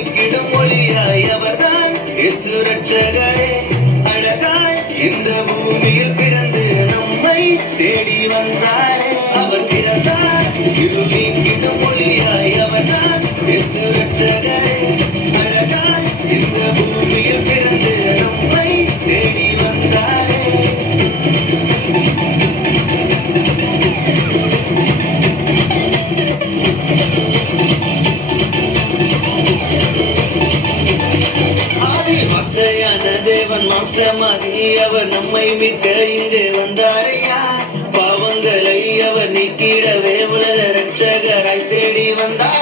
நீக்கிடும் ஒளியாய் அவர்தான் இயேசு ரட்சகரே. அழகாய் இந்த பூமியில் பிறந்து நம்மை தேடி வந்தாரே. அவர் பிறந்தார் இருள் நீக்கிடும் ஒளியாய் அவர்தான் இயேசு ரட்சகரே. அழகாய் இந்த பூமியில் பிறந்து நம்மை தேடி வந்தாரே. வார்த்தையான தேவன் மாம்சமாகி அவர் நம்மை மீட்க இங்கு வந்தாரையா. பாவங்களை அவர் நீக்கிடவே உலக ரட்சகராய் தேடி வந்தார்.